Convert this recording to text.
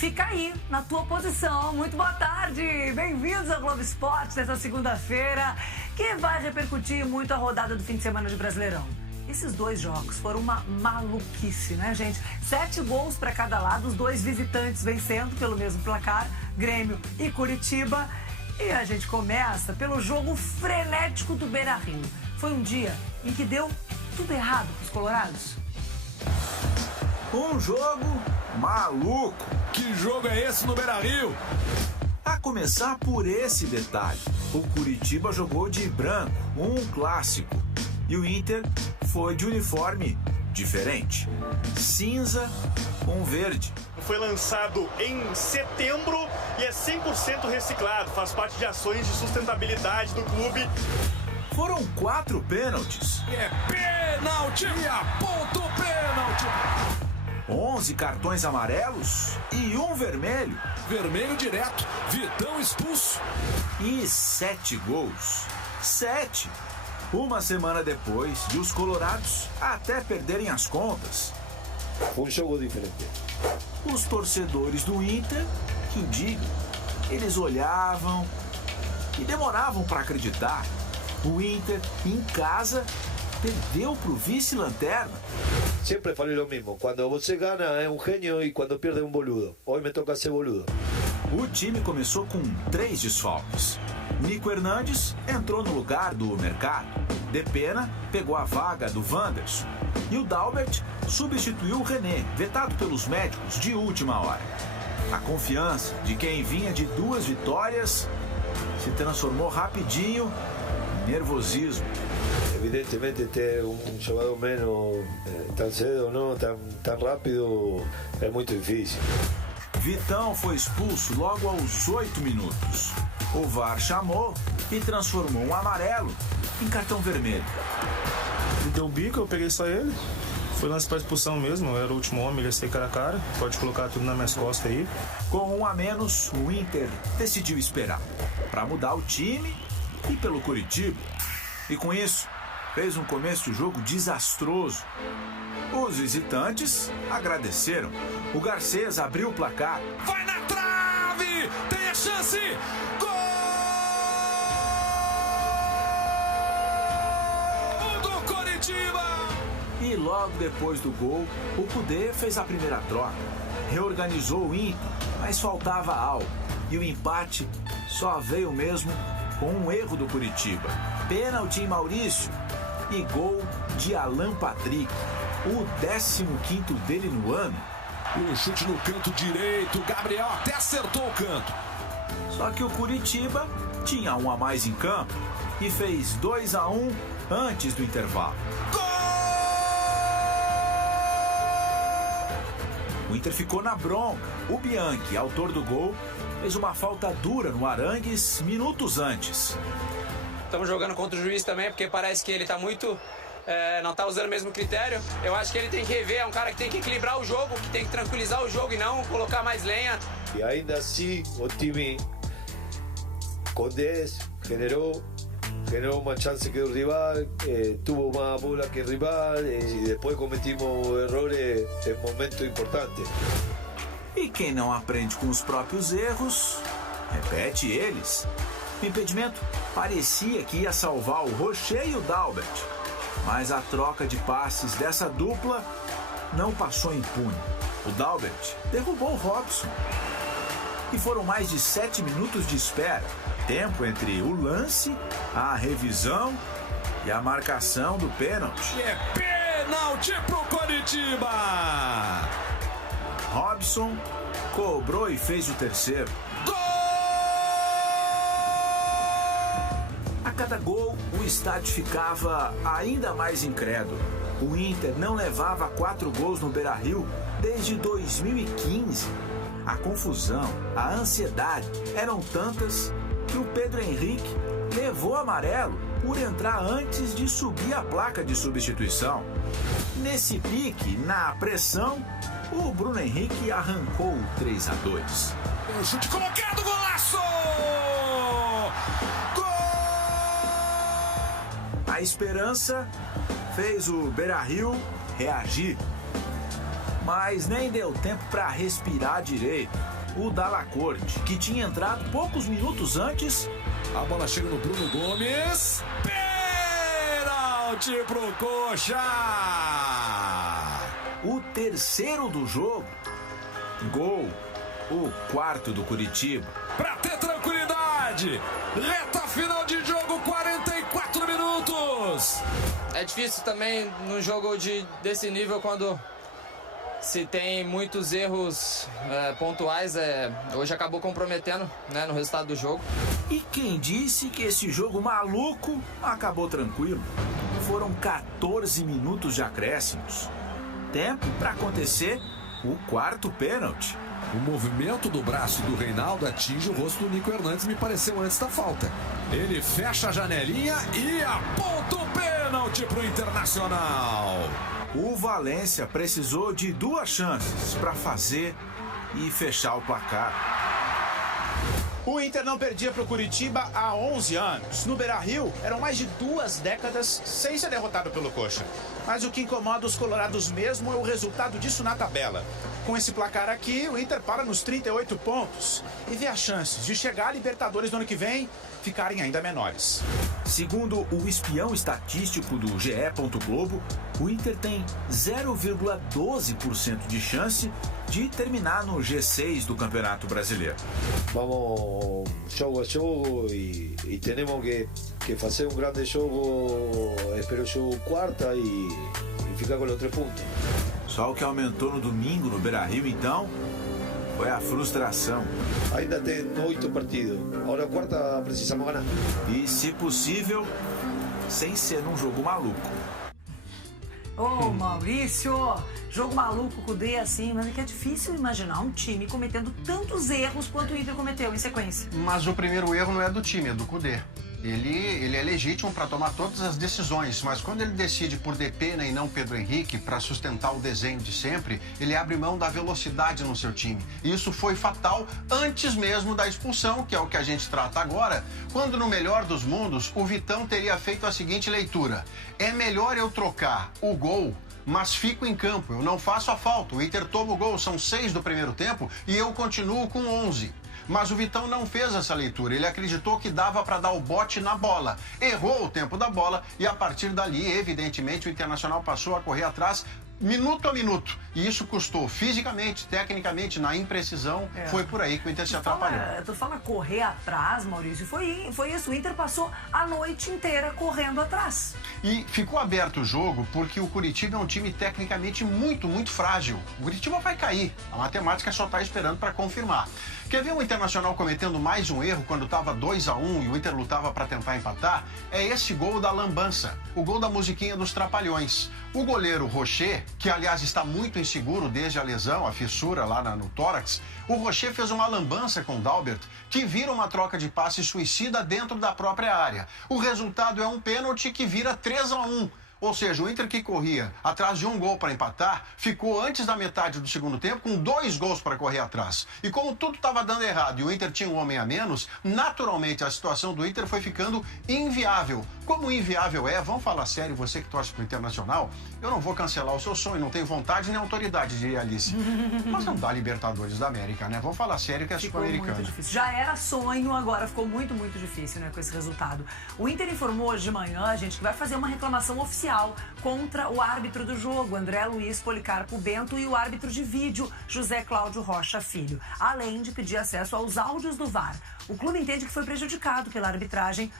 fica aí, na tua posição. Muito boa tarde! Bem-vindos ao Globo Esporte dessa segunda-feira, que vai repercutir muito a rodada do fim de semana de Brasileirão. Esses dois jogos foram uma maluquice, né, gente? 7 gols para cada lado, os dois visitantes vencendo pelo mesmo placar, Grêmio e Curitiba. E a gente começa pelo jogo frenético do Beira-Rio. Foi um dia em que deu tudo errado para os colorados. Um jogo maluco. Que jogo é esse no Beira-Rio? A começar por esse detalhe. O Curitiba jogou de branco, um clássico. E o Inter foi de uniforme diferente. Cinza com verde. Foi lançado em setembro e é 100% reciclado. Faz parte de ações de sustentabilidade do clube. Foram 4 pênaltis. É pênalti! E aponta o pênalti! 11 cartões amarelos e um vermelho. Vermelho direto, Vitão expulso. E 7 gols. 7! Uma semana depois de os colorados até perderem as contas. Foi um jogo diferente. Os torcedores do Inter, que digam, eles olhavam e demoravam para acreditar. O Inter, em casa, perdeu para o vice-lanterna. Sempre falei o mesmo. Quando você ganha é um gênio e quando perde é um boludo. Hoje me toca ser boludo. O time começou com 3 desfalques. Nico Hernandes entrou no lugar do Mercado. Depena pegou a vaga do Wanderson. E o Dalbert substituiu o René, vetado pelos médicos de última hora. A confiança de quem vinha de 2 vitórias se transformou rapidinho em nervosismo. Evidentemente ter um jogador menos tão cedo, não tão rápido, é muito difícil. Vitão foi expulso logo aos 8 minutos. O VAR chamou e transformou um amarelo em cartão vermelho. Ele deu um bico, eu peguei só ele. Foi lance para expulsão mesmo, eu era o último homem, ele ia ser cara a cara. Pode colocar tudo nas minhas costas aí. Com 1 a menos, o Inter decidiu esperar para mudar o time e pelo Curitiba. E com isso, fez um começo de jogo desastroso. Os visitantes agradeceram. O Garcês abriu o placar. Vai na trave! Tem a chance! Gol do Curitiba! E logo depois do gol, o Kudê fez a primeira troca. Reorganizou o Inter, mas faltava algo. E o empate só veio mesmo com um erro do Curitiba. Pênalti em Maurício e gol de Alan Patrick, o 15º dele no ano. Um chute no canto direito, Gabriel até acertou o canto. Só que o Curitiba tinha 1 a mais em campo e fez 2 a 1 antes do intervalo. Gol! O Inter ficou na bronca. O Bianchi, autor do gol, fez uma falta dura no Arangues minutos antes. Estamos jogando contra o juiz também, porque parece que ele está muito... não está usando o mesmo critério. Eu acho que ele tem que rever, é um cara que tem que equilibrar o jogo, que tem que tranquilizar o jogo e não colocar mais lenha. E ainda assim, o time com 10 generou uma chance que o rival, tuvo mais bola que o rival e depois cometimos errores em momento importante. E quem não aprende com os próprios erros, repete eles. O impedimento parecia que ia salvar o Rocher e o Dalbert, mas a troca de passes dessa dupla não passou impune. O Dalbert derrubou o Robson. E foram mais de 7 minutos de espera, tempo entre o lance, a revisão e a marcação do pênalti. E é pênalti pro Curitiba! Robson cobrou e fez o terceiro. A cada gol, o estádio ficava ainda mais incrédulo. O Inter não levava 4 gols no Beira-Rio desde 2015. A confusão, a ansiedade eram tantas que o Pedro Henrique levou amarelo por entrar antes de subir a placa de substituição. Nesse pique, na pressão, o Bruno Henrique arrancou o 3 a 2. Um chute colocado, golaço! A esperança fez o Beira-Rio reagir. Mas nem deu tempo para respirar direito. O Dalla Corte, que tinha entrado poucos minutos antes... A bola chega no Bruno Gomes. Pênalti pro Coxa! O terceiro do jogo. Gol. O quarto do Curitiba. Pra ter tranquilidade. Reta final de jogo, 44 minutos. É difícil também no jogo desse nível quando se tem muitos erros pontuais. Hoje acabou comprometendo, né, no resultado do jogo. E quem disse que esse jogo maluco acabou tranquilo? Foram 14 minutos de acréscimos. Tempo para acontecer o quarto pênalti. O movimento do braço do Reinaldo atinge o rosto do Nico Hernandes, me pareceu antes da falta. Ele fecha a janelinha e aponta o pênalti pro Internacional. O Valência precisou de 2 chances para fazer e fechar o placar. O Inter não perdia para o Curitiba há 11 anos. No Beira-Rio, eram mais de 2 décadas sem ser derrotado pelo Coxa. Mas o que incomoda os colorados mesmo é o resultado disso na tabela. Com esse placar aqui, o Inter para nos 38 pontos e vê as chances de chegar à Libertadores do ano que vem ficarem ainda menores. Segundo o espião estatístico do GE. Globo, o Inter tem 0,12% de chance de terminar no G6 do Campeonato Brasileiro. Vamos jogo a jogo e temos que fazer um grande jogo, espero jogo quarta e ficar com os 3 pontos. Só o que aumentou no domingo no Beira-Rio, então, foi a frustração. Ainda tem 8 partidos. Agora quarta precisamos ganhar. E, se possível, sem ser um jogo maluco. Ô, Maurício, jogo maluco com o D assim, mas é que é difícil imaginar um time cometendo tantos erros quanto o Inter cometeu em sequência. Mas o primeiro erro não é do time, é do Cudê. Ele é legítimo para tomar todas as decisões, mas quando ele decide por Depena e não Pedro Henrique para sustentar o desenho de sempre, ele abre mão da velocidade no seu time. E isso foi fatal antes mesmo da expulsão, que é o que a gente trata agora, quando no melhor dos mundos o Vitão teria feito a seguinte leitura: é melhor eu trocar o gol, mas fico em campo, eu não faço a falta. O Inter toma o gol, são 6 do primeiro tempo e eu continuo com 11. Mas o Vitão não fez essa leitura, ele acreditou que dava para dar o bote na bola. Errou o tempo da bola e a partir dali, evidentemente, o Internacional passou a correr atrás minuto a minuto. E isso custou fisicamente, tecnicamente, na imprecisão. Foi por aí que o Inter se atrapalhou. Tu fala correr atrás, Maurício, foi isso. O Inter passou a noite inteira correndo atrás. E ficou aberto o jogo porque o Curitiba é um time tecnicamente muito, muito frágil. O Curitiba vai cair. A matemática só está esperando para confirmar. Quer ver o Internacional cometendo mais um erro quando estava 2-1 e o Inter lutava para tentar empatar? É esse gol da lambança, o gol da musiquinha dos Trapalhões. O goleiro Rocher, que aliás está muito inseguro desde a lesão, a fissura lá no tórax, o Rocher fez uma lambança com o Dalbert, que vira uma troca de passe suicida dentro da própria área. O resultado é um pênalti que vira 3-1. Ou seja, o Inter, que corria atrás de um gol para empatar, ficou antes da metade do segundo tempo com 2 gols para correr atrás. E como tudo estava dando errado e o Inter tinha um homem a menos, naturalmente a situação do Inter foi ficando inviável. Como inviável vamos falar sério, você que torce para o Internacional, eu não vou cancelar o seu sonho, não tenho vontade nem autoridade, diria Alice. Mas não dá Libertadores da América, né? Vamos falar sério que é sul-americana. Já era sonho, agora ficou muito, muito difícil, né, com esse resultado. O Inter informou hoje de manhã, gente, que vai fazer uma reclamação oficial contra o árbitro do jogo, André Luiz Policarpo Bento, e o árbitro de vídeo, José Cláudio Rocha Filho, além de pedir acesso aos áudios do VAR. O clube entende que foi prejudicado pela arbitragem